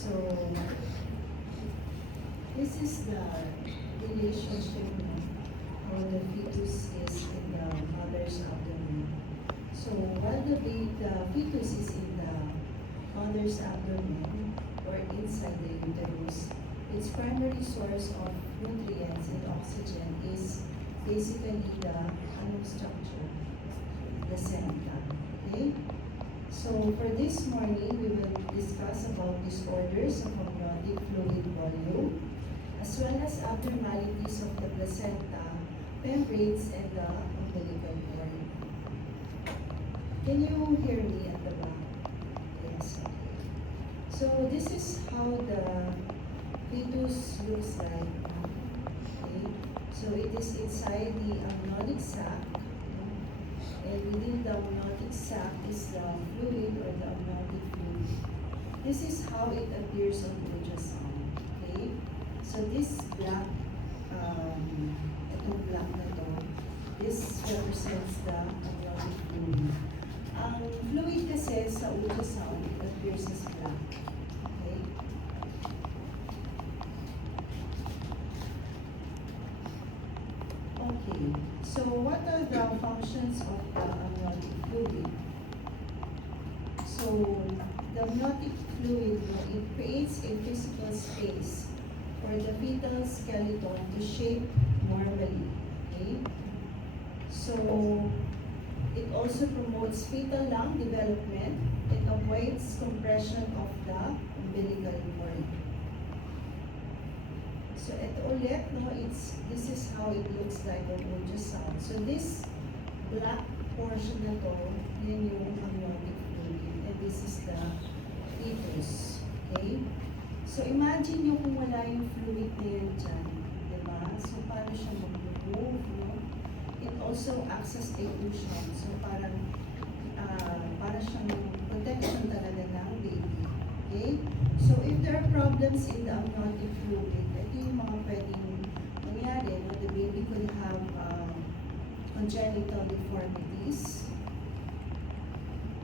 So, this is the relationship how the fetus is in the mother's abdomen. So, while the fetus is in the mother's abdomen or inside the uterus, its primary source of nutrients and oxygen is basically the structure, placenta. Okay? So for this morning, we will discuss about disorders of amniotic fluid volume, as well as abnormalities of the placenta, membranes, and the umbilical cord. Can you hear me at the back? Yes. So this is how the fetus looks like. Okay? So it is inside the amniotic sac. And within the amniotic sac is the fluid or the amniotic fluid. This is how it appears on ultrasound. Okay? So this black, itong black na to, this represents the amniotic fluid. Ang fluid kasi sa ultrasound, it appears as black. Okay? Okay, so what are the functions of the amniotic fluid? So, the amniotic fluid, it creates a physical space for the fetal skeleton to shape normally. Okay? So, it also promotes fetal lung development. It avoids compression of the umbilical cord. So ito ulit, no, this is how it looks like on ultrasound. So this black portion na to, yan yung amniotic fluid. And this is the fetus. Okay? So imagine nyo kung wala yung fluid na yan dyan. Diba? So paano siya mag-move, no? It also acts as a cushion. So para siyang protection talaga ng baby. Okay? So if there are problems in the amniotic fluid, ito yung mga pwedeng mangyari. No? The baby could have congenital deformities,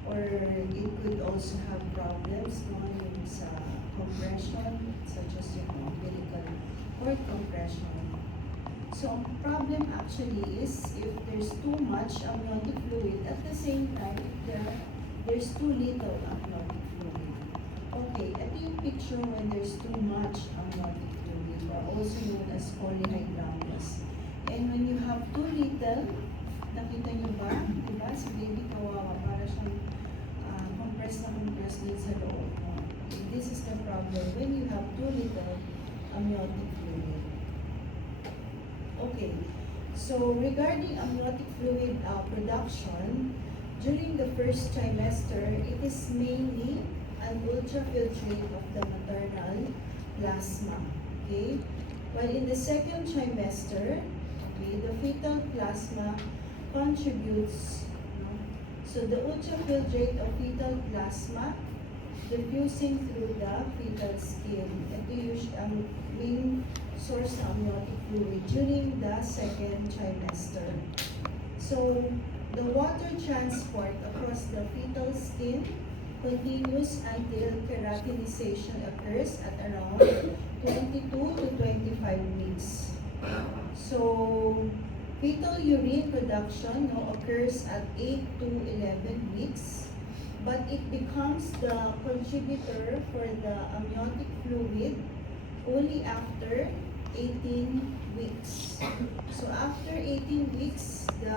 or it could also have problems, no? Yung sa compression, such as yung umbilical cord compression. So, ang problem actually is if there's too much amniotic fluid, at the same time, if there's too little amniotic fluid. Okay, ito yung picture when there's too much amniotic fluid, or also known as polyhydramnios. And when you have too little, nakita nyo ba? Diba? Si baby kawawa, para siyang compress din sa loob. This is the problem when you have too little amniotic fluid. Okay, so regarding amniotic fluid production, during the first trimester, it is mainly an ultrafiltrate of the maternal plasma. Okay, while in the second trimester, okay, the fetal plasma contributes. No? So the ultrafiltrate of fetal plasma diffusing through the fetal skin. Ito yung main source ng amniotic fluid during the second trimester. So, the water transport across the fetal skin continues until keratinization occurs at around 22 to 25 weeks. So, fetal urine production occurs at 8 to 11 weeks. But it becomes the contributor for the amniotic fluid only after 18 weeks. So after 18 weeks, the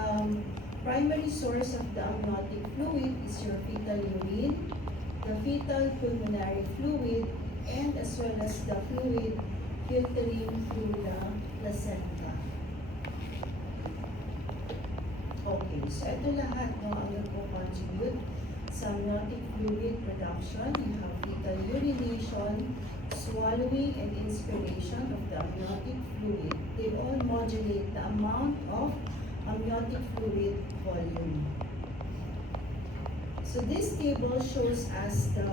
primary source of the amniotic fluid is your fetal urine, the fetal pulmonary fluid, and as well as the fluid filtering through the placenta. Okay, so ito lahat ang nagpo-contribute sa amniotic fluid production. You have fetal urination, swallowing, and inspiration of the amniotic fluid. They all modulate the amount of amniotic fluid volume. So this table shows us the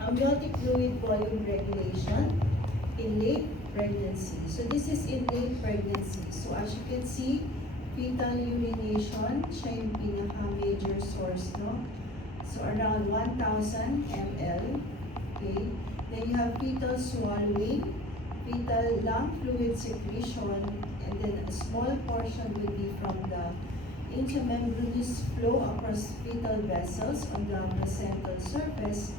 amniotic fluid volume regulation in late pregnancy. So this is in late pregnancy. So as you can see, fetal urination, siya yung pinaka-major source, no? So around 1,000 ml. Okay? Then you have fetal swallowing, fetal lung fluid secretion, and then a small portion will be from the intramembranous flow across fetal vessels on the placental surface,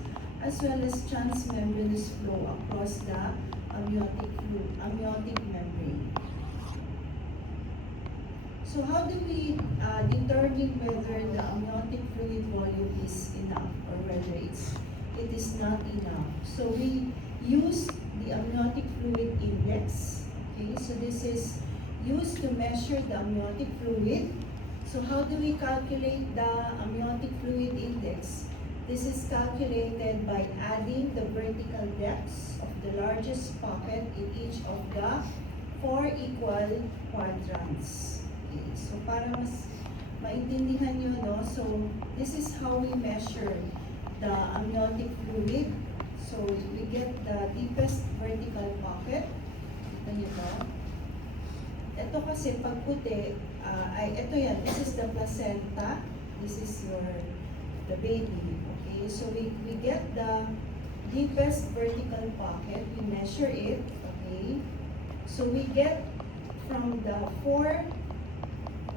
as well as transmembranous flow across the amniotic membrane. So how do we determine whether the amniotic fluid volume is enough or whether it is not enough? So we use the amniotic fluid index. Okay, so this is used to measure the amniotic fluid. So how do we calculate the amniotic fluid index? This is calculated by adding the vertical depths of the largest pocket in each of the 4 equal quadrants. Okay, so para mas maintindihan nyo, no? So this is how we measure the amniotic fluid. So we get the deepest vertical pocket. Kita nyo ba? Ito kasi pag puti, ito yan, this is the placenta, this is the baby, okay? So we get the deepest vertical pocket, we measure it, okay? So we get from the 4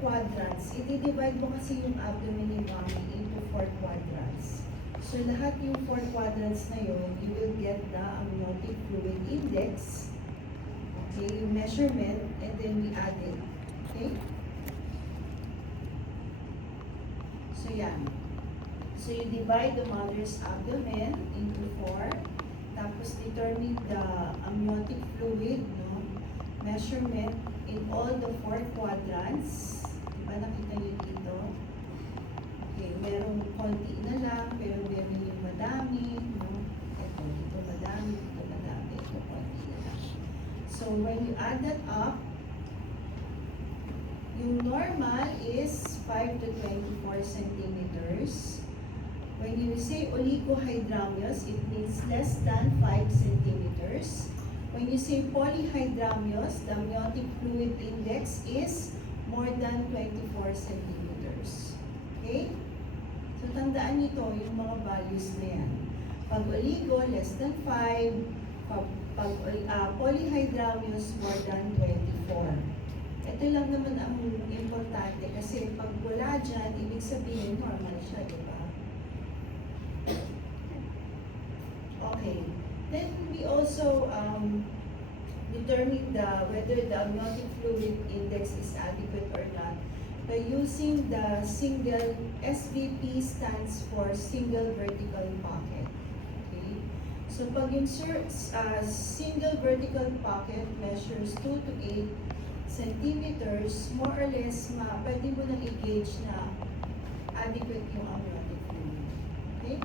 quadrants, i-divide mo kasi yung abdomen ni mommy into 4 quadrants. So lahat yung 4 quadrants na yun, you will get the amniotic fluid index, okay, yung measurement, and then we add it. Okay? So yan. So you divide the mother's abdomen into 4, tapos determine the amniotic fluid, no, measurement in all the 4 quadrants. Diba nakita nyo dito? Okay, merong konti na lang, pero meron yung madami, no? Ito, dito madami, ito konti na lang. So when you add that up, yung normal is 5 to 24 centimeters. When you say oligohydramnios, it means less than 5 centimeters. When you say polyhydramnios, the amniotic fluid index is more than 24 centimeters. Okay? So tandaan nito yung mga values na yan. Pag oligo, less than 5. Pag polyhydramnios, more than 24. Ito lang naman ang importante kasi pag wala dyan, ibig sabihin normal siya, di ba? Okay. Then we also determine whether the amniotic fluid index is adequate or not by using the single, SVP stands for single vertical pocket. Okay? So pag yung single vertical pocket measures 2 to 8 centimeters, more or less, pwede mo nang i-gauge na adequate yung amniotic fluid. Okay?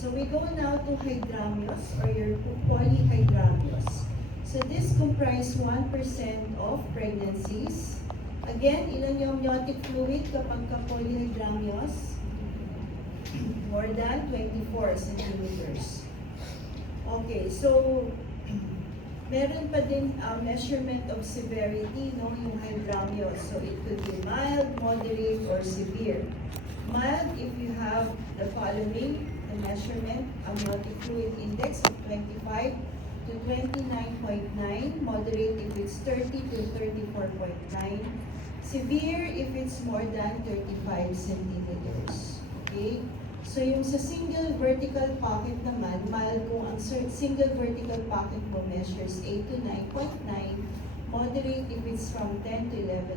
So we go now to hydramnios or your polyhydramnios. So this comprise 1% of pregnancies. Again, ilan yung amniotic fluid kapag ka-polyhydramnios? More than 24 centimeters. Okay, so meron pa din measurement of severity, no, yung hydramnios. So it could be mild, moderate, or severe. Mild if you have the following, the measurement, amniotic fluid index of 25 to 29.9, moderate if it's 30 to 34.9, severe if it's more than 35 centimeters. Okay? So yung sa single vertical pocket naman, mild kung ang single vertical pocket mo measures 8 to 9.9, moderate if it's from 10 to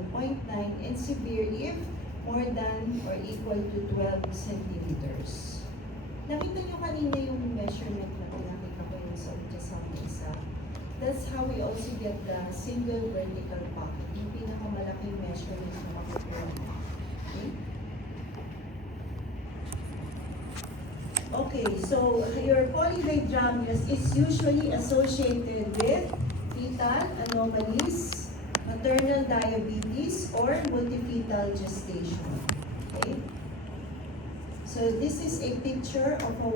11.9, and severe if more than or equal to 12 centimeters. Nakita nyo kanina yung measurement na pinakita ko yung sa isa. That's how we also get the single vertical pocket, yung pinakamalaking measurement na makukuha. Okay? Okay, so your polyhydramnios is usually associated with fetal anomalies, maternal diabetes, or multifetal gestation. Okay? So this is a picture of a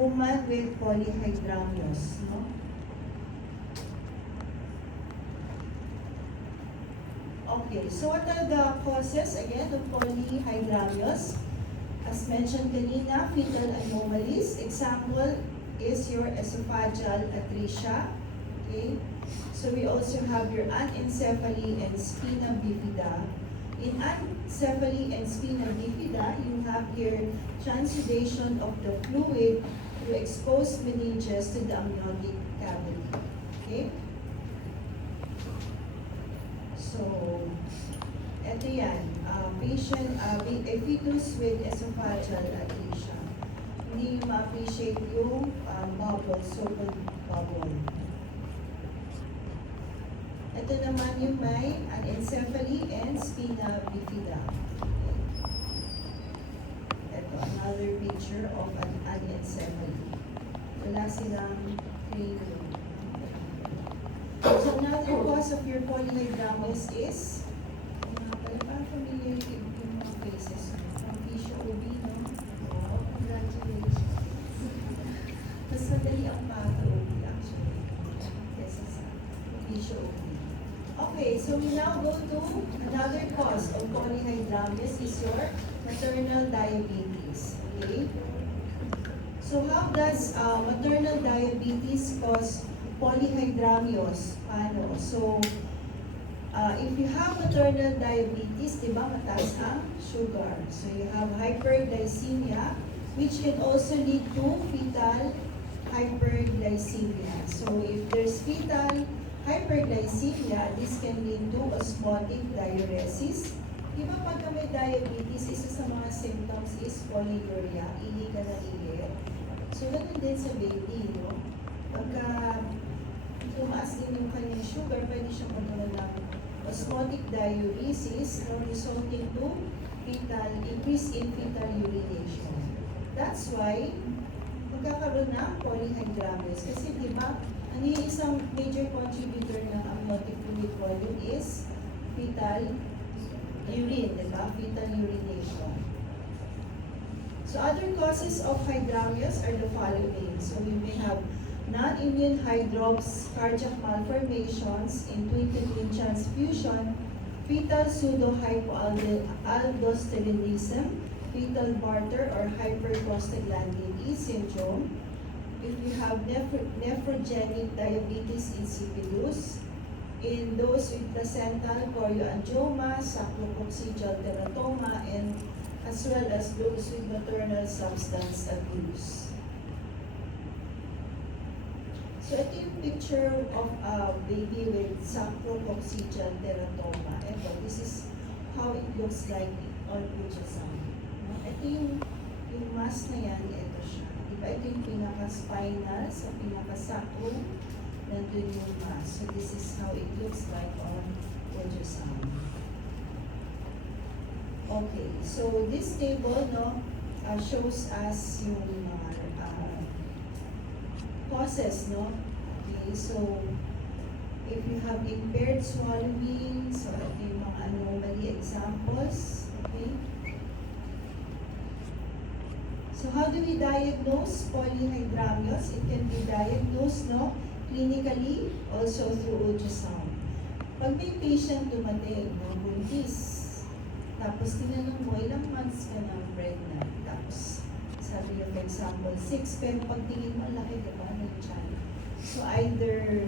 woman with polyhydramnios. No? Okay, so what are the causes again of polyhydramnios? As mentioned kanina, fetal anomalies. Example is your esophageal atresia. Okay? So we also have your anencephaly and spina bifida. In anencephaly and spina bifida, you have here transudation of the fluid through exposed meninges to the amniotic cavity. Okay? So, eto yan. Patient, a fetus with esophageal atresia. Hindi nyo ma-appreciate yung bubble, so-called bubble. Ito naman yung may anencephaly and spina bifida. Ito, another picture of an anencephaly. Wala silang cranium. So another cause of your polyhydramnios is, parang familiar yung mga faces. From PCOB, no? Oh, congratulations. Mas madali ang PCOB actually. Kesa sa PCOB. Okay, so we now go to another cause of polyhydramnios is your maternal diabetes. Okay? So how does maternal diabetes cause polyhydramnios? Paano? So, if you have maternal diabetes, di ba mataas ang sugar. So you have hyperglycemia, which can also lead to fetal hyperglycemia. So if there's fetal hyperglycemia, this can lead to osmotic diuresis. Di ba pagka may diabetes, isa sa mga symptoms is polyuria, ihi ka na ihi. So ganun din sa baby, no? Pagka tumaas din yung kanyang sugar, pwede siyang magkaroon ng osmotic diuresis, no, resulting to increase in fetal urination. That's why magkakaroon ng polyhydramnios. Kasi di ba, ang isang major contributor ng amniotic fluid volume is fetal urine, di ba? Fetal urination. So other causes of hydramnios are the following. So we may have non-immune hydrops, cardiac malformations, intuitive transfusion, fetal pseudo-hypoaldosteronism, fetal Bartter or hyperprostaglandin E syndrome. If you have nephrogenic diabetes insipidus, in those with placental chorioangioma, sacrococcygeal teratoma, and as well as those with maternal substance abuse. So ito yung picture of a baby with sacrococcygeal teratoma. Ito, this is how it looks like on ultrasound. Ito yung mass na yan, ito siya. Diba ito yung pinaka-spinal sa pinaka-sacral, nandun yung mass. So this is how it looks like on ultrasound. Okay, so this table shows us yung causes, no? Okay, so if you have impaired swallowing, so ito yung mga anomaly examples, okay? So how do we diagnose polyhydramnios? It can be diagnosed, no, clinically, also through ultrasound. Pag may patient dumating, no, buntis, tapos tinanong mo, ilang months ka na pregnant, tapos sabi niyo, for example, 6, pero pagtingin mo, laki, diba, ng child. So either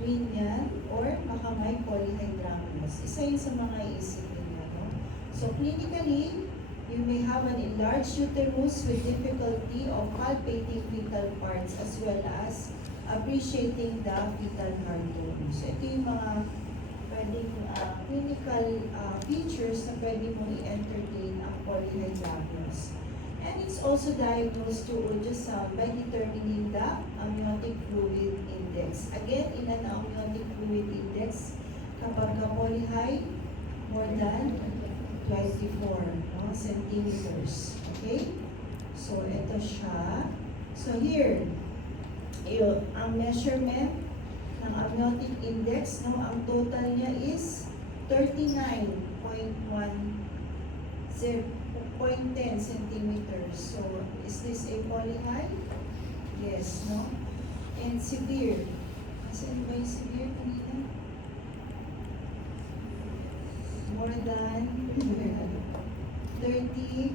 twin yan, or baka may polyhydramnios. Isa yun sa mga iisipin niyo, no? So clinically, you may have an enlarged uterus with difficulty of palpating fetal parts as well as appreciating the fetal heart tone. So ito yung mga pwedeng clinical features na pwede mong i-entertain ang polyhydramnios. And it's also diagnosed through ultrasound by determining the amniotic fluid index. Again, ilan ang amniotic fluid index kapag polyhyd more than 24 centimeters. Okay? So, ito siya. So, here, ang measurement ng amniotic index, no, ang total niya is 39.10 centimeters. So, is this a polyhyd? Yes, no? And severe. Saan ba yung severe kanina? More than 35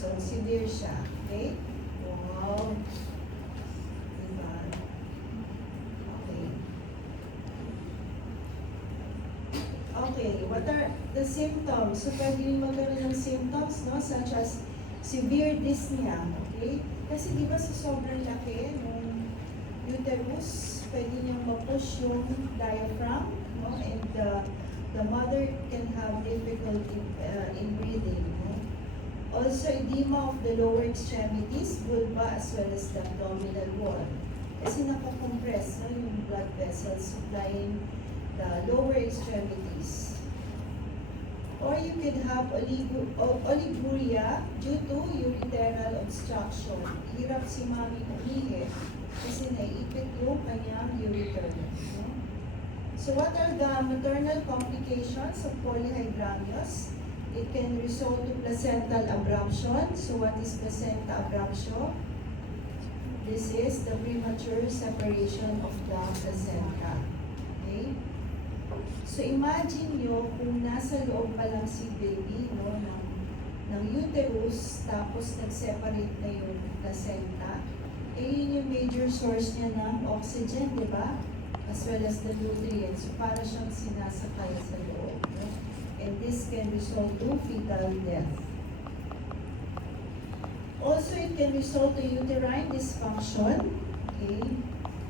So, severe siya. Okay? Wow. Diba? Okay. Okay, what are the symptoms? So, pwede rin magkaroon ng symptoms, no? Such as severe dyspnea. Okay? Kasi di ba sa sobrang laki ng uterus, pwede niyang ma-push yung diaphragm, no? And the mother can have difficulty in breathing. No? Also, edema of the lower extremities, vulva as well as the abdominal wall. Kasi nakakompress, no? Yung blood vessels supplying the lower extremities. Or you can have oliguria due to ureteral obstruction. Hirap si mami umihi kasi naiipit yung kanyang ureter. No? So what are the maternal complications of polyhydramnios? It can result to placental abruption. So what is placenta abruptio? This is the premature separation of the placenta. Okay? So imagine nyo kung nasa loob pa lang si baby, no, ng uterus, tapos nag-separate na yung placenta, eh yun yung major source niya ng oxygen, di ba? As well as the nutrients. So para siyang sinasakay sa loob. No? And this can result to fetal death. Also, it can result to uterine dysfunction. Okay?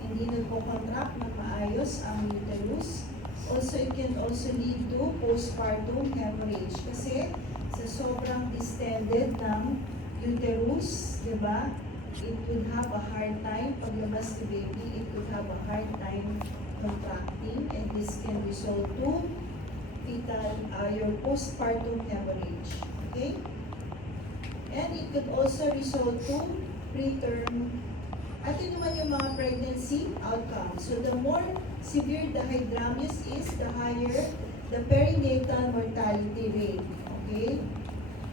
Hindi nagpo-contract ng maayos ang uterus. Also, it can also lead to postpartum hemorrhage kasi sa sobrang distended ng uterus, di ba? It would have a hard time, paglabas ni baby, it would have a hard time contracting and this can result to fetal, your postpartum hemorrhage. Okay? And it could also result to preterm. At yun naman yung mga pregnancy outcomes. So the more severe the hydramnios is, the higher the perinatal mortality rate. Okay?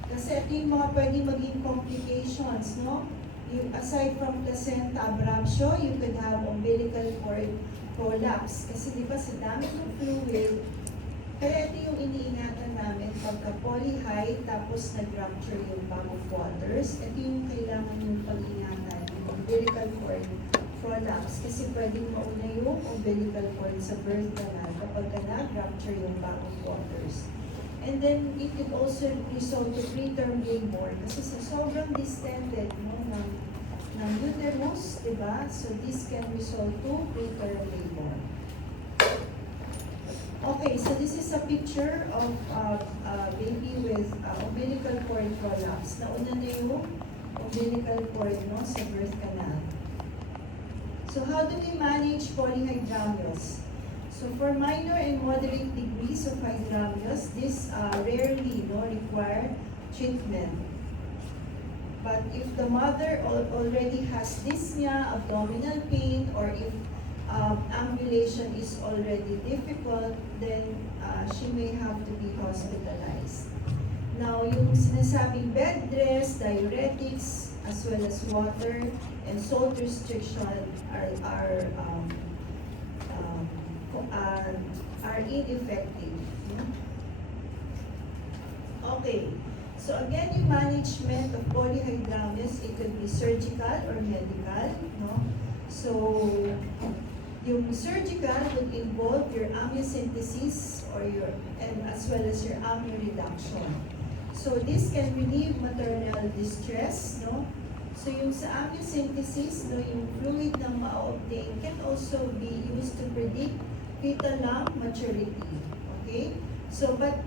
Kasi ito yung mga pwedeng maging complications, no? You, aside from placenta abruptio, you could have umbilical cord prolapse. Kasi di ba sa dami ng fluid, kaya ito yung iniingatan namin pagka polyhyd tapos nag-rupture yung bag of waters. Ito yung kailangan yung pag-ingatan, yung umbilical cord prolapse. Kasi pwedeng mauna yung umbilical cord sa birth canal kapag nag-rupture yung bag of waters. And then, it could also result to preterm labor kasi sa sobrang distended, no, ng uterus, diba? So, this can result to preterm labor. Okay, so this is a picture of a baby with umbilical cord prolapse. Nauna na yung umbilical cord, no, sa birth canal. So how do we manage polyhydramnios? So for minor and moderate degrees of hydramnios, this rarely, no, require treatment. But if the mother already has dyspnea, abdominal pain, or if ambulation is already difficult, then she may have to be hospitalized. Now, yung sinasabing bed rest, diuretics, as well as water and salt restriction are ineffective. Okay. So again, yung management of polyhydramnios, it could be surgical or medical, no? So, yung surgical would involve your amniocentesis and as well as your amnioreduction. So this can relieve maternal distress, no? So yung sa amniocentesis, no, yung fluid na ma-obtain can also be used to predict fetal lung maturity. Okay? So but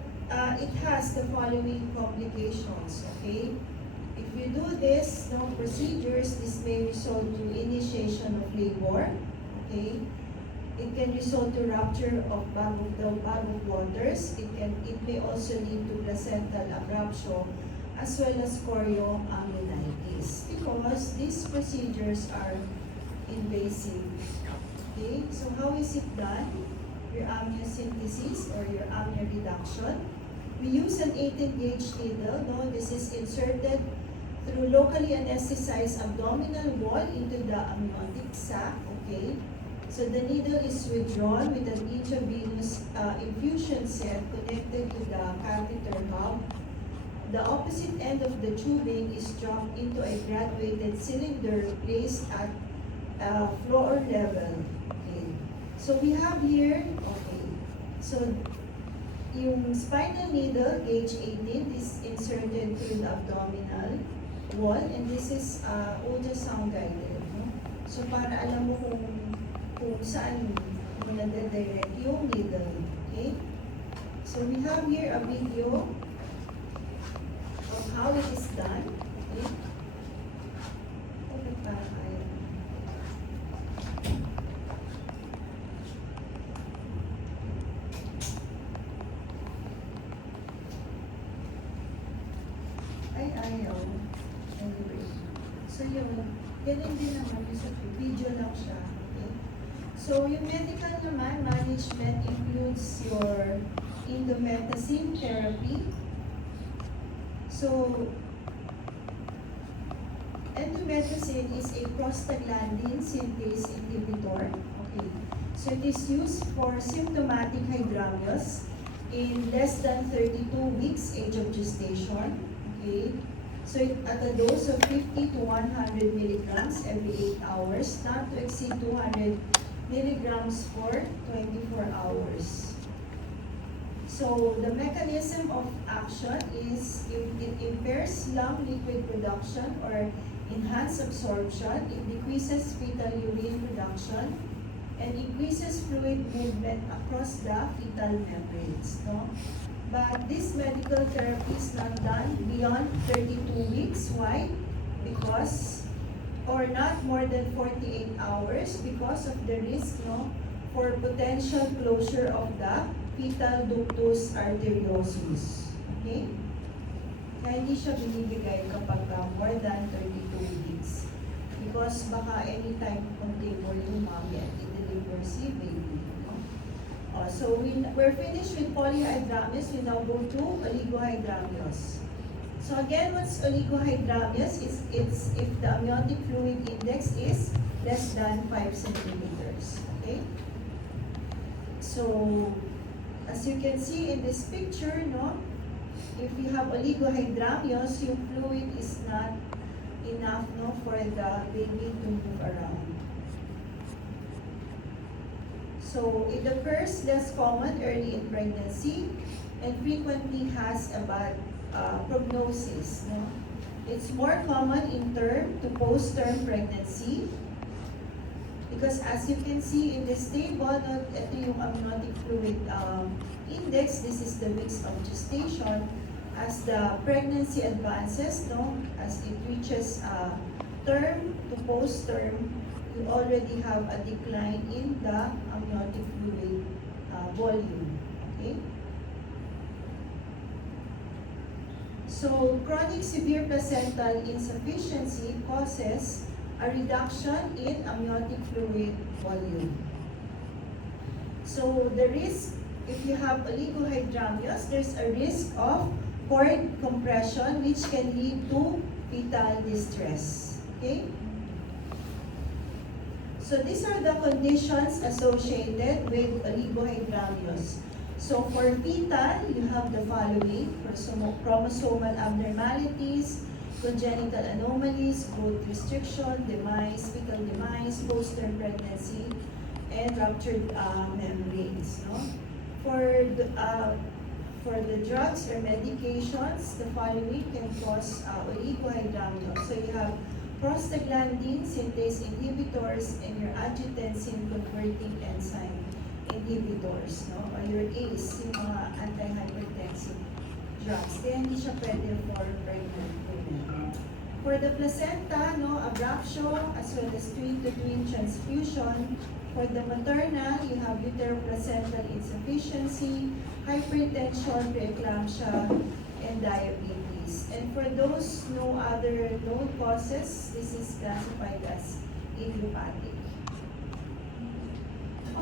it has the following complications. Okay? If you do this, no, procedures, this may result to initiation of labor. Okay? It can result to rupture of bag of waters. It may also lead to placental abruptio as well as chorioamnionitis because these procedures are invasive. Okay, so how is it done? Your amniocentesis or your amnioreduction. We use an 18-gauge needle. No, this is inserted through locally anesthetized abdominal wall into the amniotic sac. Okay. So the needle is withdrawn with an intravenous infusion set connected to the catheter hub. the opposite end of the tubing is dropped into a graduated cylinder placed at floor level. Okay. So we have here, okay, so yung spinal needle, gauge 18, is inserted through the abdominal wall, and this is ultrasound guided. No? So para alam mo kung saan mo nade-direct yung needle. Okay? So we have here a video of how it is done. Okay? Okay, para kaya. Ayaw. Anyway. So yun, ganun din naman yung sa video lang siya. Okay? So yung medical naman, management includes your indomethacin therapy. So, indomethacin is a prostaglandin synthase inhibitor. Okay. So it is used for symptomatic hydramnios in less than 32 weeks age of gestation. Okay. So at a dose of 50 to 100 milligrams every 8 hours, not to exceed 200 milligrams for 24 hours. So the mechanism of action is it impairs lung liquid production or enhanced absorption, it decreases fetal urine production, and increases fluid movement across the fetal membranes. No? But this medical therapy is not done beyond 32 weeks. Why? Because, or not more than 48 hours because of the risk for potential closure of the fetal ductus arteriosus. Okay? Kaya hindi siya binibigay kapag more than 32 weeks. Because baka anytime kung labor yung mommy at i-deliver si baby. So we're finished with polyhydramnios. We now go to oligohydramnios. So again, what's oligohydramnios? It's if the amniotic fluid index is less than 5 centimeters. Okay? So as you can see in this picture, if you have oligohydramnios, yung fluid is not enough for the baby to move around. So it occurs less common early in pregnancy and frequently has a bad prognosis. It's more common in term to post-term pregnancy because as you can see in this table, ito yung amniotic fluid index. This is the weeks of gestation. As the pregnancy advances, as it reaches term to post-term, you already have a decline in the amniotic fluid volume. Okay? So, chronic severe placental insufficiency causes a reduction in amniotic fluid volume. So, the risk, if you have oligohydramnios, there's a risk of cord compression which can lead to fetal distress. Okay? So these are the conditions associated with oligohydramnios. So for fetal, you have the following: chromosomal abnormalities, congenital anomalies, growth restriction, demise, fetal demise, post-term pregnancy, and ruptured membranes. For the drugs or medications, the following can cause oligohydramnios. So you have prostaglandin synthase inhibitors and your angiotensin converting enzyme inhibitors, or your ACE, yung mga antihypertensive drugs. Kaya hindi siya pwede for pregnant women. For the placenta, abruptio as well as twin-to-twin transfusion. For the maternal, you have uteroplacental insufficiency, hypertension, preeclampsia, and diabetes. And for those no other known causes, this is classified as idiopathic.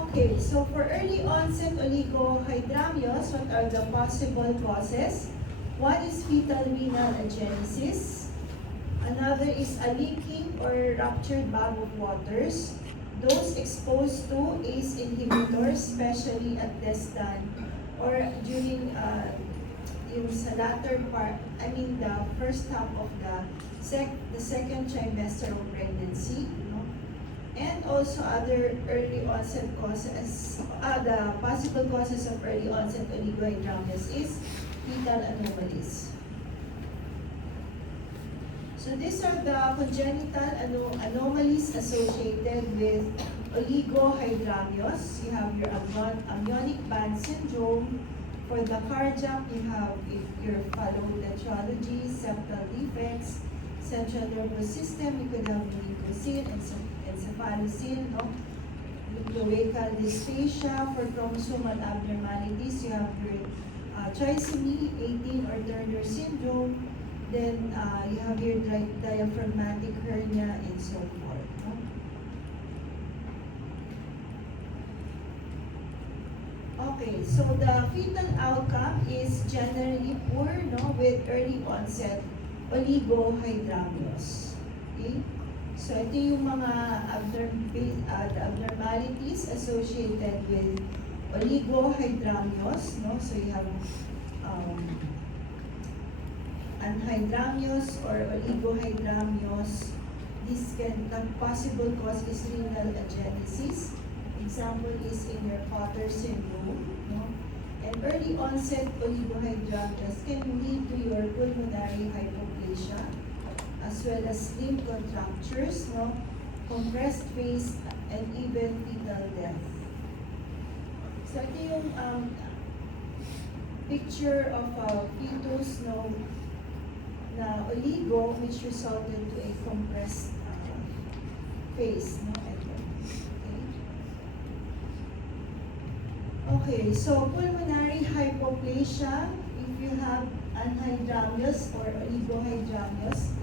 Okay, so for early onset oligohydramnios, what are the possible causes? One is fetal renal agenesis. Another is a leaking or ruptured bag of waters. Those exposed to ACE inhibitors, especially at less than or during yung sa latter part, I mean the first half of the second trimester of pregnancy, no? And also other early onset causes, the possible causes of early onset oligohydramnios is fetal anomalies. So these are the congenital anomalies associated with oligohydramnios. You have your amniotic band syndrome. For the cardiac, you have your phallotetralogy, septal defects, central nervous system. You could have meningocele, encephalocele, no? Cloacal dysphasia. For chromosomal abnormalities, you have your trisomy 18 or Turner syndrome. Then you have your diaphragmatic hernia and so forth. No? Okay, so the fetal outcome is generally poor, no, with early onset oligohydramnios. Okay? So ito yung mga abnormalities associated with oligohydramnios, no? So you have anhydramnios or oligohydramnios. The possible cause is renal agenesis. Example is in your Potter syndrome. No? And early onset oligohydramnios can lead to your pulmonary hypoplasia as well as limb contractures, no? Compressed face, and even fetal death. So ito yung picture of a fetus, no, na oligo, which resulted to a compressed face, no? Okay, so pulmonary hypoplasia, if you have anhydramnios or oligohydramnios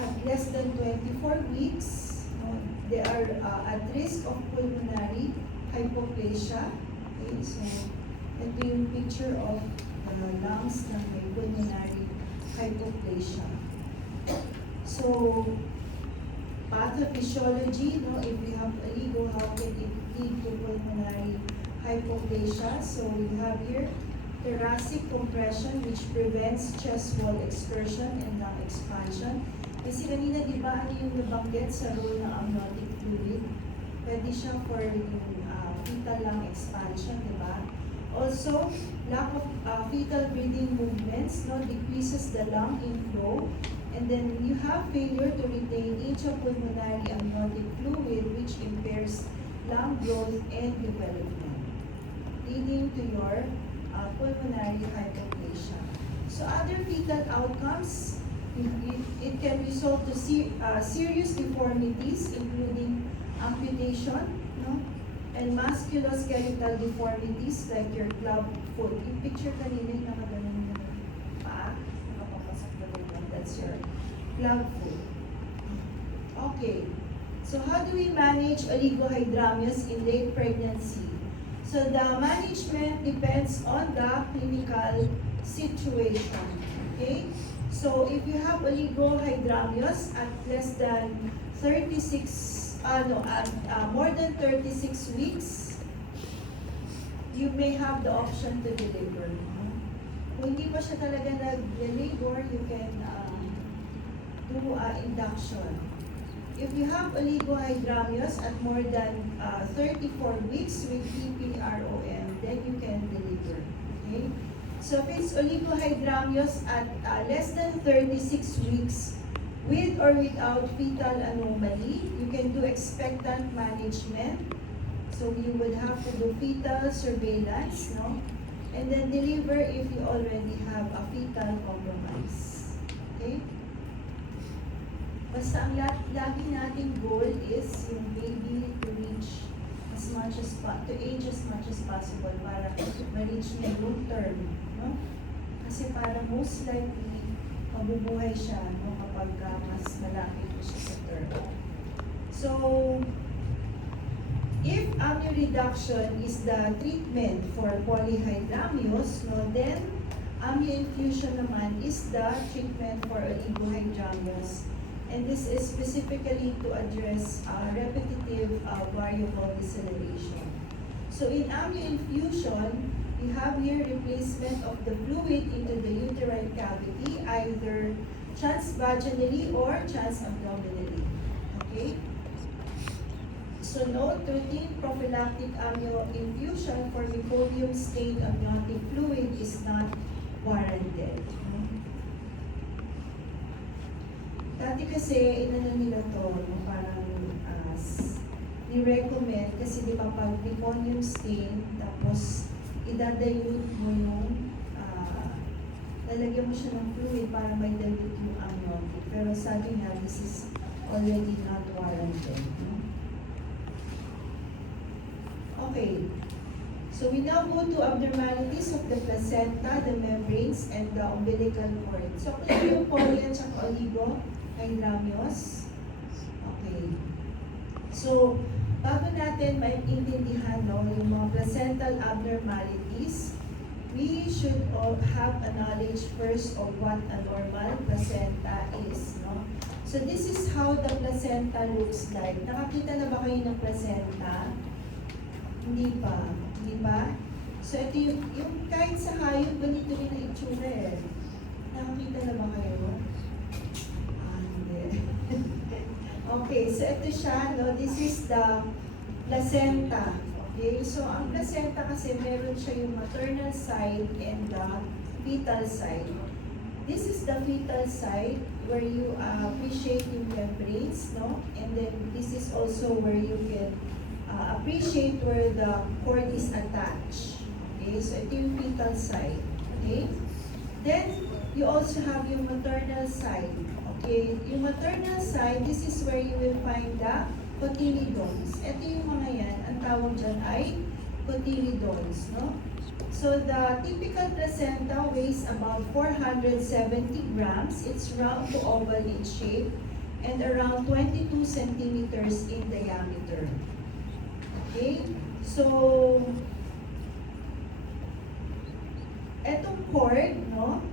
at less than 24 weeks, no, they are at risk of pulmonary hypoplasia. Okay, so ito yung picture of the lungs na may pulmonary hypoplasia. So, pathophysiology, no, if you have oligo, how can it lead to pulmonary hypoplasia? So you have here thoracic compression, which prevents chest wall excursion and lung expansion. Kasi kanina, di ba, ano yung nabanggit sa role ng amniotic fluid? Pwede siya for yung fetal lung expansion, di ba? Also, lack of fetal breathing movements, no, decreases the lung inflow. And then you have failure to retain intrapulmonary amniotic fluid, which impairs lung growth and development, leading to your pulmonary hypoplasia. So other fetal outcomes, it can result to serious deformities, including amputation, no? And musculoskeletal deformities like your club foot. Yung picture kanina yung nakaganon yung paa, nakapapasok na ganyan, that's your club foot. Okay, so how do we manage oligohydramnios in late pregnancy? So the management depends on the clinical situation. Okay? So if you have oligohydramnios at less than 36, more than 36 weeks, you may have the option to deliver. Kung hindi pa siya talaga nag-labor, you can do induction. If you have oligohydramnios at more than 34 weeks with PPROM, then you can deliver. Okay? So if it's oligohydramnios at less than 36 weeks with or without fetal anomaly, you can do expectant management. So you would have to do fetal surveillance, no? And then deliver if you already have a fetal compromise. Okay? Basta ang lagi nating goal is yung baby to reach to age as much as possible para ma-reach na yung term, no? Kasi para most likely mabubuhay siya, no, kapag mas malapit siya sa term. So, if amnio reduction is the treatment for polyhydramnios, no, then amnio infusion naman is the treatment for oligohydramnios. And this is specifically to address repetitive variable deceleration. So in amnio infusion, you have here replacement of the fluid into the uterine cavity, either transvaginally or transabdominally. Okay? So note, routine prophylactic amnio infusion for meconium-stained amniotic fluid is not warranted. Dati kasi, inano nila to, no, parang ni-recommend kasi di ba pag meconium stain, tapos idadilute mo yung, lalagyan mo siya ng fluid para may dilute yung amniotic. Pero sabi nga, this is already not warranted. No? Okay. So we now go to abnormalities of the placenta, the membranes, and the umbilical cord. So kung yung poly at saka oligohydramnios. Okay. So, bago natin maintindihan yung mga placental abnormalities, we should all have a knowledge first of what a normal placenta is. No? So this is how the placenta looks like. Nakakita na ba kayo ng placenta? Hindi pa. Di ba? So ito yung kahit sa hayop, ganito rin ang itsura eh. Nakakita na ba kayo? Hindi. Okay, so ito siya, no? This is the placenta. Okay, so ang placenta kasi meron siya yung maternal side and the fetal side. This is the fetal side where you appreciate yung membranes, no? And then this is also where you can appreciate where the cord is attached. Okay, so ito yung fetal side. Okay, then you also have yung maternal side. Okay, yung maternal side, this is where you will find the cotyledons. Ito yung mga yan, ang tawag dyan ay cotyledons, no? So the typical placenta weighs about 470 grams. It's round to oval in shape and around 22 centimeters in diameter. Okay, so etong cord, no?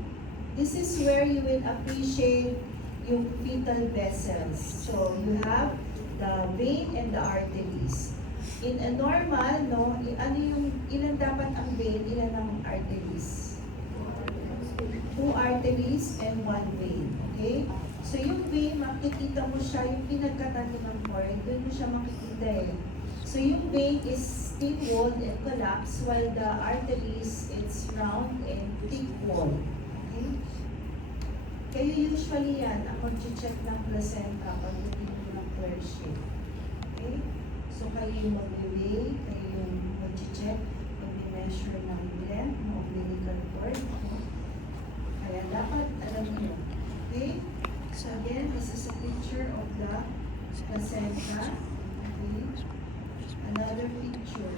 This is where you will appreciate yung fetal vessels. So you have the vein and the arteries. In a normal, no, ano yung ilan dapat ang vein, ilan ang arteries? 2 arteries and 1 vein. Okay? So yung vein, makikita mo siya, yung pinagkatabi ng cord, doon mo siya makikita eh. So yung vein is thin-walled and collapsed, while the arteries, it's round and thick-walled. Okay? Kayo usually yan, ang mag-check ng placenta pag hindi mo ng pear shape. Okay? So kayo yung mag-weigh, kayo yung mag-check, mag-measure ng length, ng umbilical cord. Kaya dapat alam niyo. Okay? So again, this is a picture of the placenta. Okay? Another picture.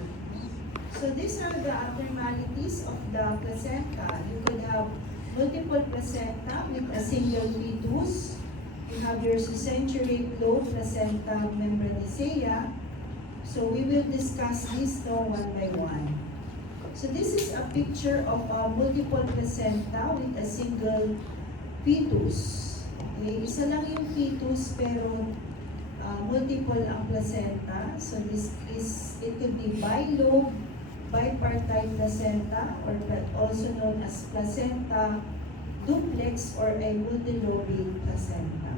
So these are the abnormalities of the placenta. You could have multiple placenta with a single fetus. You have your succentrate lobe placenta membraneosea. So we will discuss this now one by one. So this is a picture of a multiple placenta with a single fetus. Okay, isa lang yung fetus pero multiple ang placenta. So this is, it could be bilobe, bipartite placenta, or also known as placenta duplex or a multilobate placenta.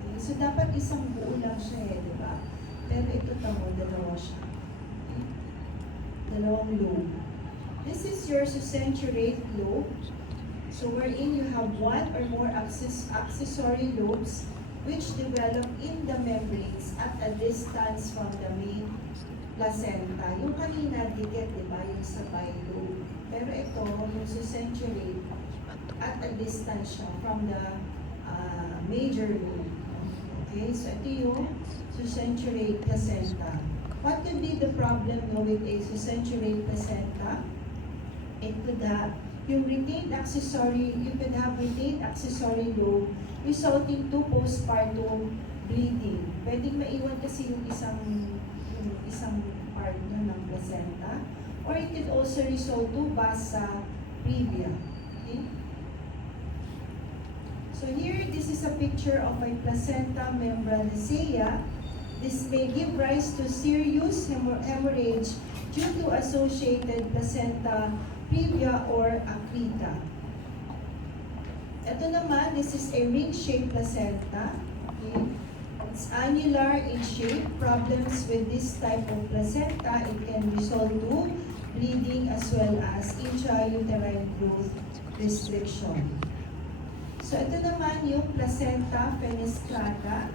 Okay, so dapat isang buo lang siya eh, di ba? Pero ito tamo, dalawa siya. Okay? Dalawang lobe. This is your succentrate lobe. So wherein you have one or more accessory lobes which develop in the membranes at a distance from the main placenta. Yung kanina, dikit, di ba? Yung sa bilobe. Pero ito, yung succentrate, at a distance siya from the major lobe. Okay, so ito yung succentrate placenta. What could be the problem with a succentrate placenta? It could have yung retained accessory, you could have retained accessory lobe resulting to postpartum bleeding. Pwedeng maiwan kasi yung isang part ng placenta, or it could also result to vasa previa. Okay? So here, this is a picture of a placenta membraneosea. This may give rise to serious hemorrhage due to associated placenta previa or accreta. ito naman, this is a ring-shaped placenta. Okay? It's annular in shape. Problems with this type of placenta, it can result to bleeding as well as intrauterine growth restriction. So ito naman yung placenta fenestrata.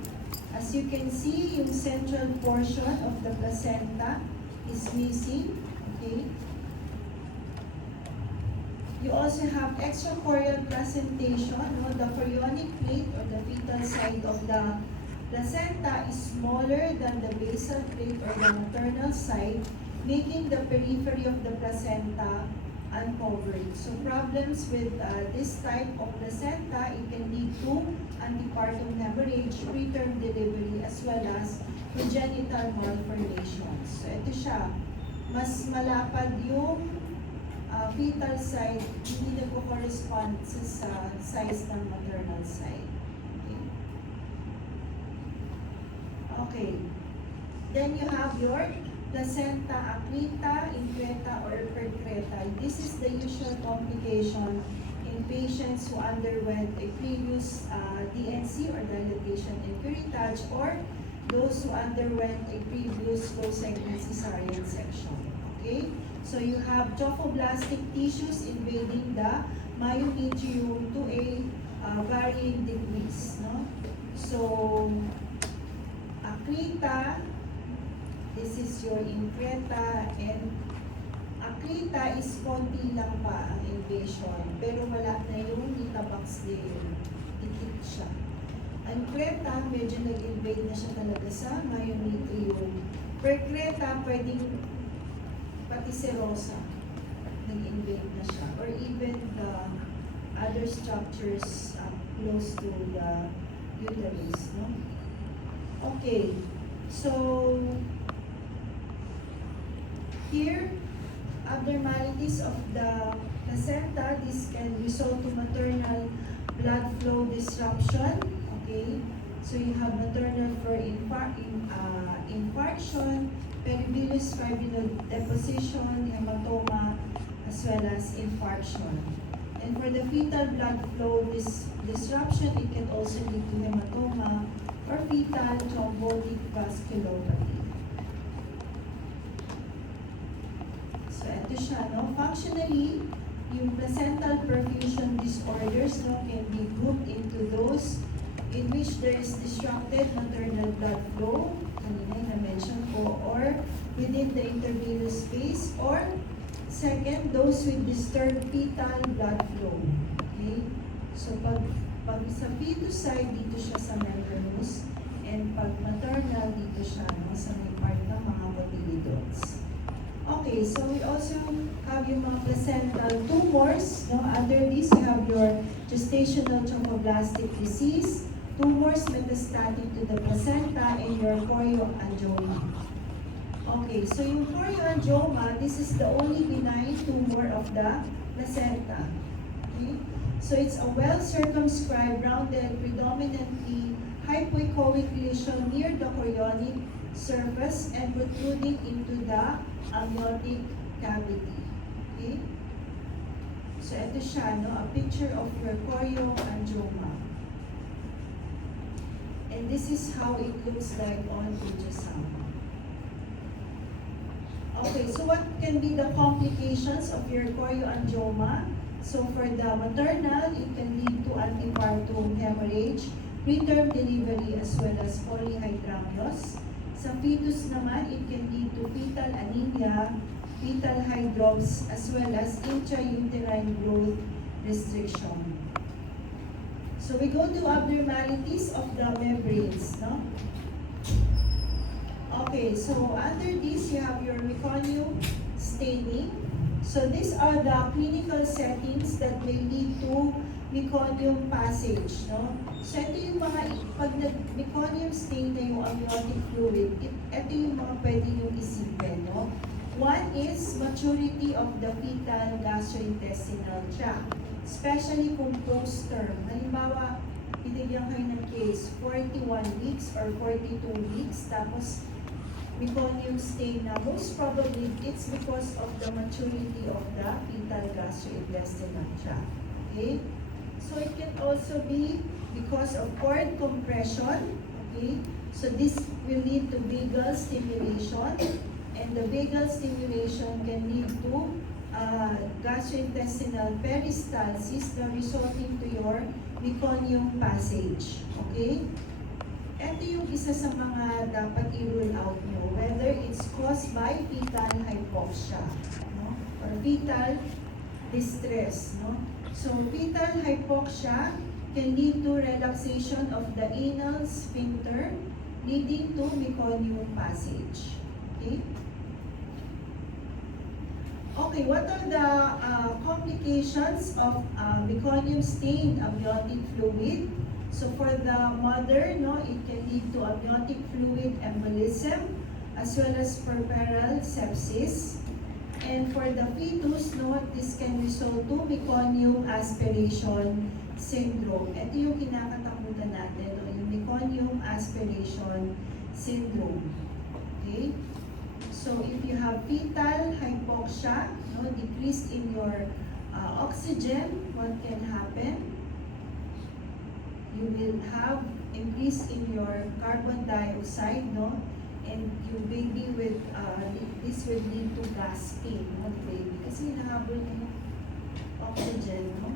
As you can see, yung central portion of the placenta is missing. Okay? You also have extracorporeal placentation. No? The chorionic plate or the fetal side of the placenta is smaller than the basal plate or the maternal side, making the periphery of the placenta uncovered. So problems with this type of placenta, it can lead to antepartum hemorrhage, preterm delivery, as well as congenital malformations. So ito siya, mas malapad yung fetal side, hindi nagko-correspond sa size ng maternal side. Okay. Then you have your placenta accreta, increta, or percreta. This is the usual complication in patients who underwent a previous DNC or dilatation and curettage, or those who underwent a previous low-segment cesarean section. Okay? So you have trophoblastic tissues invading the myometrium to a varying degrees. No? So, accreta, this is your increta, and accreta is konti lang pa ang invasion, pero wala na yung metabox layer. Dikit siya. Increta, medyo nag-invade na siya talaga sa myometrium. Percreta, pwedeng pati serosa, nag-invade na siya. Or even the other structures close to the uterus. No? Okay, so here, abnormalities of the placenta, this can result to maternal blood flow disruption. Okay, so you have maternal flow infarction, peribilious fibrinoid deposition, hematoma, as well as infarction. And for the fetal blood flow disruption, it can also lead to hematoma or fetal thrombotic vasculopathy. So ito siya, no? Functionally, yung placental perfusion disorders, no, can be grouped into those in which there is disrupted maternal blood flow, kanina na-mention ko, or within the intervenous space, or second, those with disturbed fetal blood flow. Okay? So pag sa fetus side, dito siya sa membranous, and pag maternal, dito siya, no, sa may part ng mga cotyledons. Okay, so we also have yung mga placental tumors. No? Under this, you have your gestational trophoblastic disease, tumors metastatic to the placenta, and your chorioangioma. Okay, so yung chorioangioma, this is the only benign tumor of the placenta. Okay? So it's a well-circumscribed, rounded, predominantly hypoechoic lesion near the chorionic surface and protruding into the amniotic cavity. Okay? So ito siya, no? A picture of your chorioangioma. And this is how it looks like on ultrasound. Okay, so what can be the complications of your chorioangioma? So for the maternal, it can lead to antepartum hemorrhage, preterm delivery, as well as polyhydramnios. Sa fetus naman, it can lead to fetal anemia, fetal hydrops, as well as intrauterine growth restriction. So we go to abnormalities of the membranes, no? Okay, so under this, you have your meconium staining. So these are the clinical settings that may lead to meconium passage, no? So ito yung mga, pag nag-meconium stain na yung amniotic fluid, ito yung mga pwede yung isipin, no? One is maturity of the fetal gastrointestinal tract, especially kung post-term. Halimbawa, binigyan kayo ng case, 41 weeks or 42 weeks, tapos meconium stain na, most probably it's because of the maturity of the fetal gastrointestinal tract. Okay? So So it can also be because of cord compression, okay? So this will lead to vagal stimulation, and the vagal stimulation can lead to gastrointestinal peristalsis na resulting to your meconium passage, okay? Ito yung isa sa mga dapat i-rule out nyo, whether it's caused by fetal hypoxia, no? Or fetal distress, no? So fetal hypoxia can lead to relaxation of the anal sphincter, leading to meconium passage. Okay? Okay, what are the complications of meconium stained amniotic fluid? So for the mother, no, it can lead to amniotic fluid embolism as well as puerperal sepsis. And for the fetus, no, this can result to meconium aspiration syndrome. Ito yung kinakatakutan natin, no, yung meconium aspiration syndrome. Okay? So if you have fetal hypoxia, no, decrease in your oxygen, what can happen? You will have increase in your carbon dioxide, no? And yung baby with, this will lead to gasping, no, the baby. Kasi hinahabol na yung oxygen, no?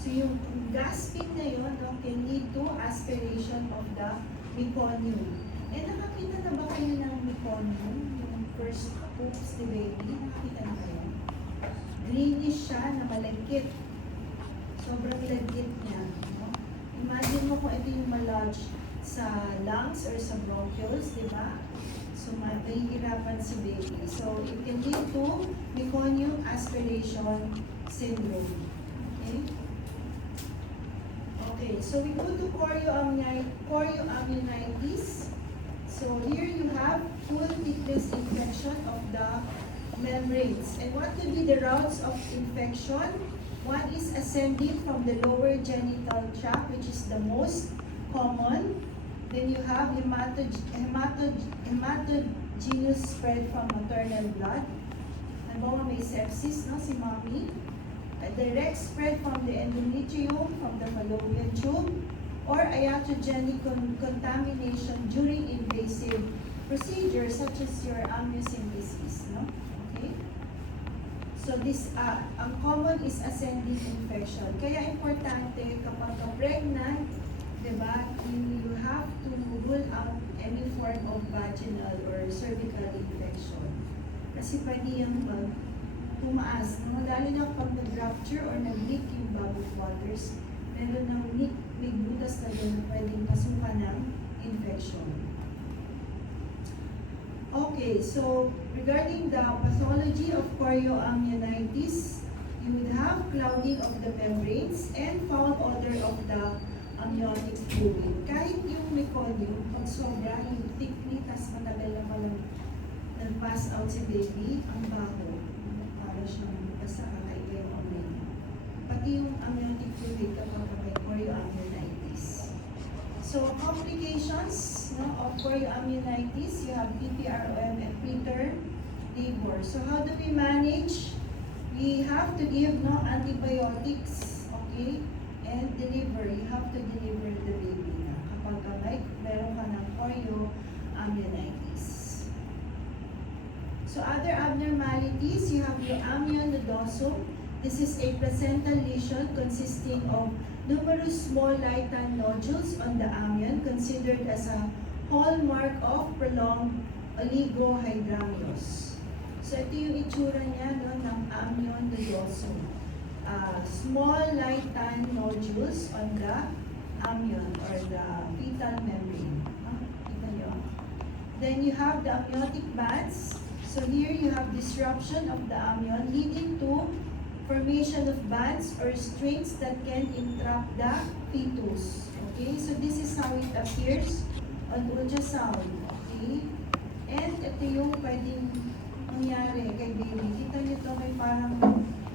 So yung gasping na yun, no, can lead to aspiration of the meconium. Eh, nakakita na ba kayo ng meconium? Yung first poops ni baby, nakakita na kayo? Greenish siya na malagkit. Sobrang lagkit niya, no? Imagine mo kung ito yung malodge sa lungs or sa bronchioles, di ba? So, mahihirapan si baby. So, it can lead to meconium aspiration syndrome. Okay? Okay, so we go to chorioamnionitis. So, here you have full thickness infection of the membranes. And what could be the routes of infection? One is ascending from the lower genital tract, which is the most common. Then you have hematogenous spread from maternal blood. Halimbawa may sepsis, no, si mommy. A direct spread from the endometrium, from the fallopian tube, or iatrogenic contamination during invasive procedures such as your amniocentesis, no? Okay? So this, ang common is ascending infection. Kaya importante kapag ka-pregnant, diba, you have to rule out any form of vaginal or cervical infection. Kasi pwede yung tumaas, no? Lalo na kapag nag-rupture or nag-leak yung bowel waters, meron ng leak, may butas na doon na pwedeng pasukan ng infection. Okay, so regarding the pathology of chorioamnionitis, you would have clouding of the membranes and foul odor of the amniotic fluid. Kahit yung meconium, pag sobra, yung thickly, tas matagal na palang nag-pass out si baby, ang baho. Para siyang basta kakaiba yung amoy. Pati yung amniotic fluid kapag may chorioamnionitis. So, complications, no, of chorioamnionitis, you have PPROM and preterm labor. So, how do we manage? We have to give, no, antibiotics, okay, and deliver. You have to deliver the baby na kapag meron ka ng chorioamnionitis. So, other abnormalities, you have your amnionodosum. This is a placental lesion consisting of numerous small lightan nodules on the amnion, considered as a hallmark of prolonged oligohydramnios. So ito yung itsura niya, no, ng amnionodosum. Small lightan nodules on the amnion or the fetal membrane. Kita nyo? Then you have the amniotic bands. So here you have disruption of the amnion leading to formation of bands or strings that can entrap the fetus. Okay, so this is how it appears on ultrasound. Okay, and ito yung pwedeng mangyari kay baby. Kita nyo to, may parang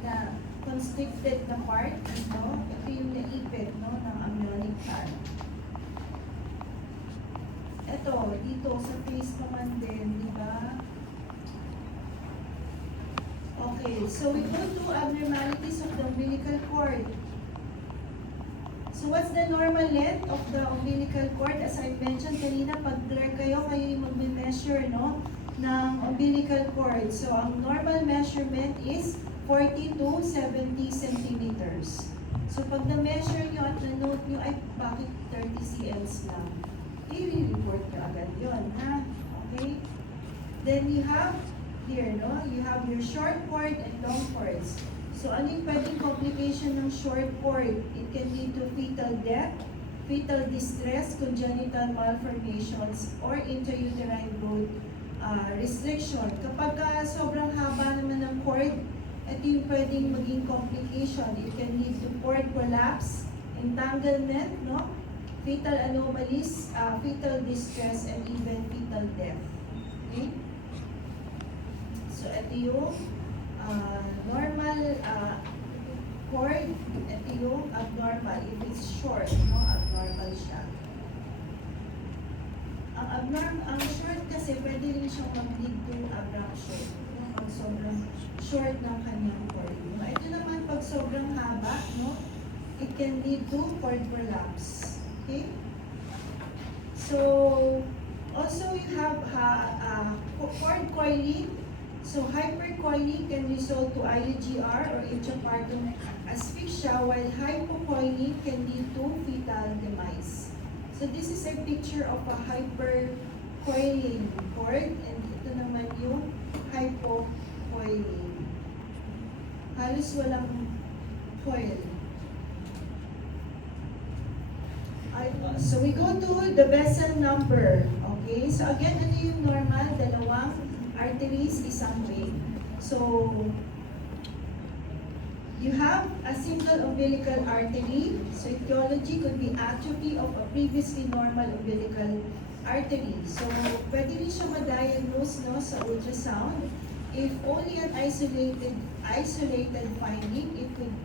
na constricted na part. No? Ito yung naipit, no, ng amniotic part. Ito, dito sa face naman din, di ba? Okay, so we go to abnormalities of the umbilical cord. So what's the normal length of the umbilical cord? As I mentioned kanina, pag clear kayo yung magme-measure, no, ng umbilical cord. So ang normal measurement is 40 to 70 centimeters. So pag na-measure nyo at na-note nyo, ay bakit 30 cls lang? I-report nyo agad yun, ha? Okay? Then you have here, no? You have your short cord and long cords. So, ano yung pwedeng complication ng short cord? It can lead to fetal death, fetal distress, congenital malformations, or intrauterine growth restriction. Kapag sobrang haba naman ng cord, ito yung pwedeng maging complication. It can lead to cord collapse, entanglement, no? Fetal anomalies, fetal distress, and even fetal death. Okay? So, ito yung normal cord, ito yung abnormal. If it's short, no, abnormal siya. Ang short kasi pwede rin siyang mag-lead to abruption. No? Pag sobrang short ng kanyang cord. No? Ito naman pag sobrang haba, no, it can lead to cord prolapse. Okay? So, also you have cord coiling. So hypercoiling can result to IUGR or intrapartum asphyxia, while hypocoiling can lead to fetal demise. So this is a picture of a hypercoiling cord, and ito naman yung hypocoiling. Halos walang coil. So we go to the vessel number. Okay, so again, ano yung normal? Dalawang arteries, isang vein. So, you have a single umbilical artery. So, etiology could be atrophy of a previously normal umbilical artery. So, pwede rin siya ma-diagnose, no, sa ultrasound. If only an isolated finding, it could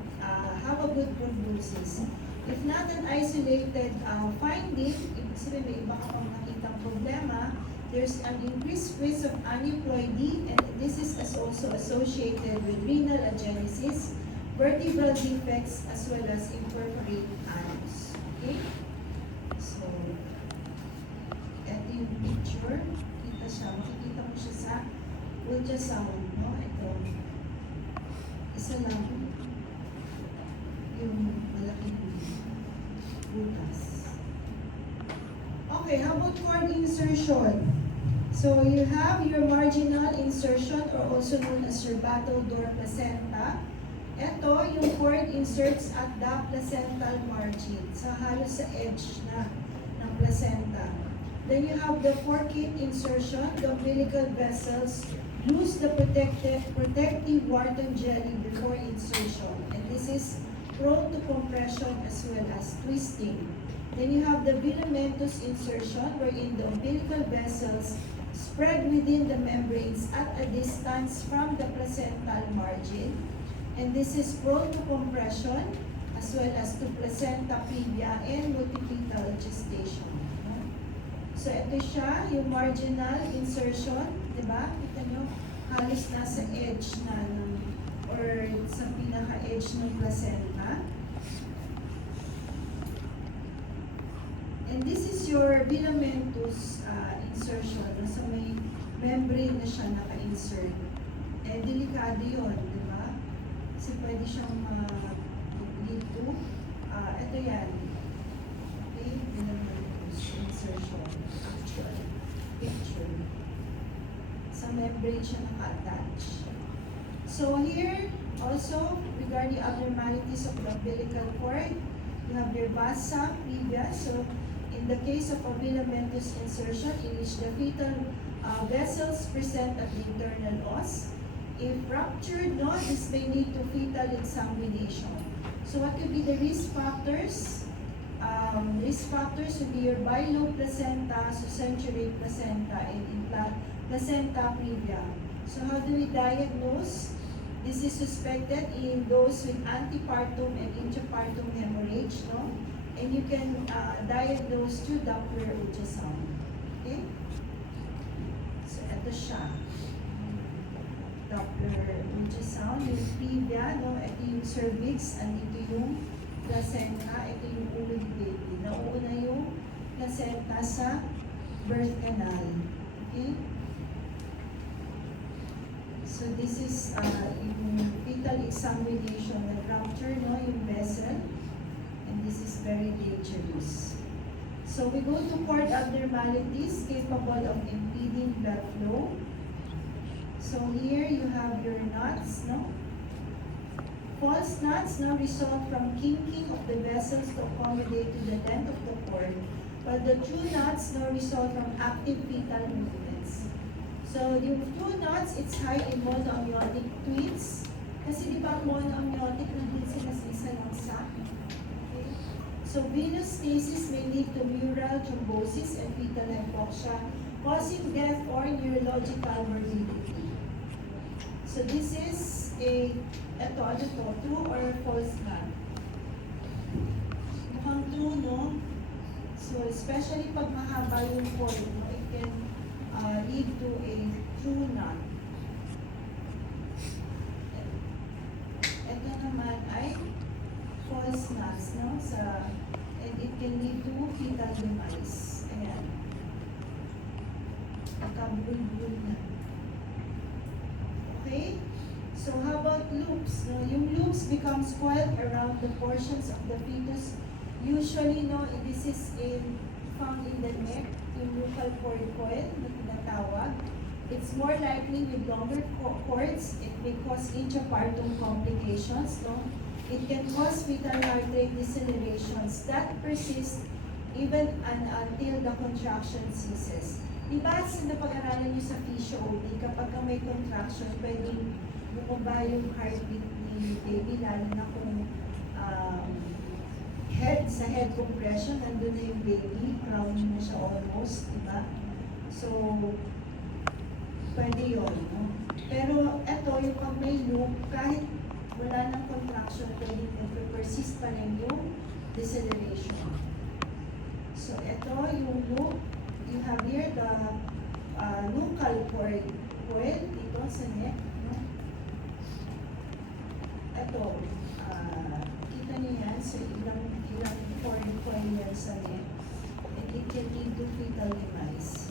have a good prognosis. If not an isolated finding, ibig sabihin may iba ka pang nakitang problema, there's an increased risk of aneuploidy, and this is also associated with renal agenesis, vertebral defects, as well as imperforate anus. Okay? So, ito yung picture. Kita siya. Makikita mo siya sa ultrasound. No? Ito. Isa lang yung malaking butas. Okay, how about cord insertion? So you have your marginal insertion, or also known as your battle door placenta. Ito, yung cord inserts at the placental margin, sa halos sa edge na ng placenta. Then you have the forkate insertion. The umbilical vessels lose the protective Wharton jelly before insertion, and this is prone to compression as well as twisting. Then you have the filamentous insertion, wherein the umbilical vessels spread within the membranes at a distance from the placental margin. And this is prone to compression as well as to placenta previa and multipetal gestation. So ito siya, yung marginal insertion, di ba? Kita nyo, halos nasa edge na ng, or sa pinaka-edge ng placenta. And this is your filamentous insertion. So may membrane na siya naka-insert. Eh, delikado yun, di ba? Kasi pwede siyang lead to, ito yan. Okay, filamentous insertion. Actual picture. Sa membrane siya naka-attach. So here, also, regarding abnormalities of the umbilical cord, you have your vasa previa. So, in the case of a filamentous insertion, in which the fetal vessels present at the internal os, if ruptured, no, this may lead to fetal exsanguination. So, what could be the risk factors? Risk factors would be your bilobe placenta, sucentrate placenta, and placenta previa. So, how do we diagnose? This is suspected in those with antepartum and intrapartum hemorrhage, no? And you can diagnose through Doppler ultrasound. Okay? So, ito siya. Doppler ultrasound, yung previa, no? Ito yung cervix, andito yung placenta, ito yung ulo placenta sa birth canal. Okay? So this is yung fetal examination, nag-rupture, no, yung vessel, and this is very dangerous. So we go to cord abnormalities capable of impeding blood flow. So here you have your knots, no? False knots now result from kinking of the vessels to accommodate to the length of the cord, while the true knots now result from active fetal movements. So yung true knots, it's high in monoamniotic twins. Kasi di ba monoamniotic nandun sila sa isa lang sac? Okay? So venous stasis may lead to mural thrombosis and fetal hypoxia, causing death or neurological morbidity. So this is ito, true or false knot? Mukhang true, no? So especially pag mahaba yung cord, no, it can lead to a true knot. Ito naman ay false knots, no? And it can lead to fetal demise. Ayan. Nakabulbul na. Okay? So how about loops? No? Yung loops becomes coiled around the portions of the fetus. Usually, no, this is found in the neck, yung buccal cord coil na tinatawag. It's more likely with longer cords. It may cause intrapartum complications. No? It can cause fetal heart rate decelerations that persist even until the contraction ceases. Diba, napag-aralan nyo sa PCOD, kapag may contraction, pwedeng bumaba yung heartbeat ni baby, lalo na kung sa head compression, nandun na yung baby, crowning na siya almost, diba? So, pwede yun, no? Pero eto, yung pag may loop, kahit wala ng contraction, pwede persist pa rin yung deceleration. So, eto yung loop. You have here the nuchal cord coil dito sa neck. No? Ito, kita niyo yan sa ilang cord coil yan sa neck. And it can lead to fetal demise.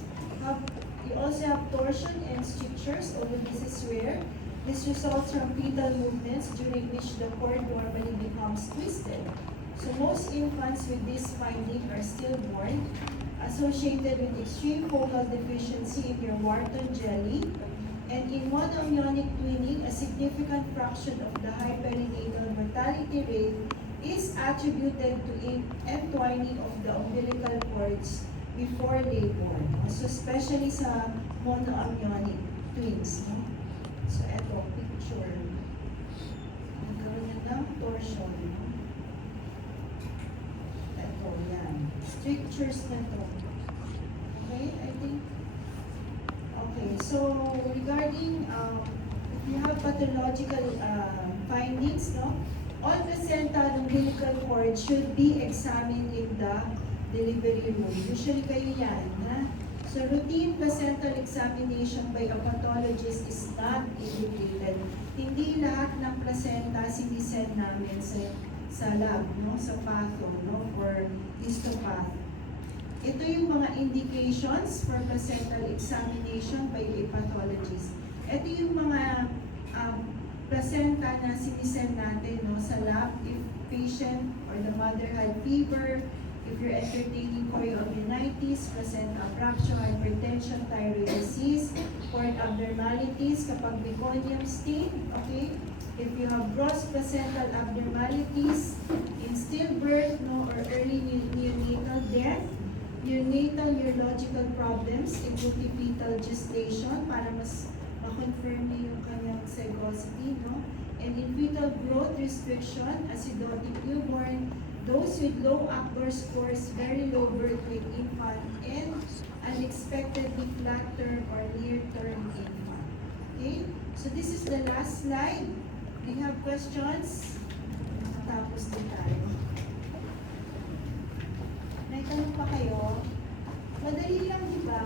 You also have torsion and strictures, although this is rare. This results from fetal movements during which the cord normally becomes twisted. So most infants with this finding are stillborn, associated with extreme focal deficiency in your Wharton jelly, and in monoamnionic twinning, a significant fraction of the high perinatal mortality rate is attributed to entwining of the umbilical cords before labor. So especially sa monoamnionic twins. No? So eto, picture. Nagkaroon na ng torsion. No? Eto, yan. Strictures na to. Okay, I think. Okay, so regarding if you have pathological findings, no, all placenta and umbilical cord should be examined in the delivery room. Usually kayo yan, ha? So routine placental examination by a pathologist is not indicated. Hindi lahat ng placenta sinisend namin sa lab, no, sa patho, no, for histopath. Ito yung mga indications for placental examination by a pathologist. Ito yung mga placenta na sinisend natin, no, sa lab if patient or the mother had fever, if you're entertaining chorioamnionitis, placenta abruption, hypertension, thyroid disease, cord abnormalities, kapag meconium stain, okay? If you have gross placental abnormalities in stillbirth, no, or early neonatal death, neonatal neurological problems in multifetal gestation para mas ma-confirm niyo yung kanyang zygosity, no? And in fetal growth restriction, acidotic newborn, those with low Apgar scores, very low birth weight infant, and unexpectedly flat term or near term infant. Okay? So this is the last slide. Do you have questions? Tapos din tayo. May tanong pa kayo? Madali lang, di ba?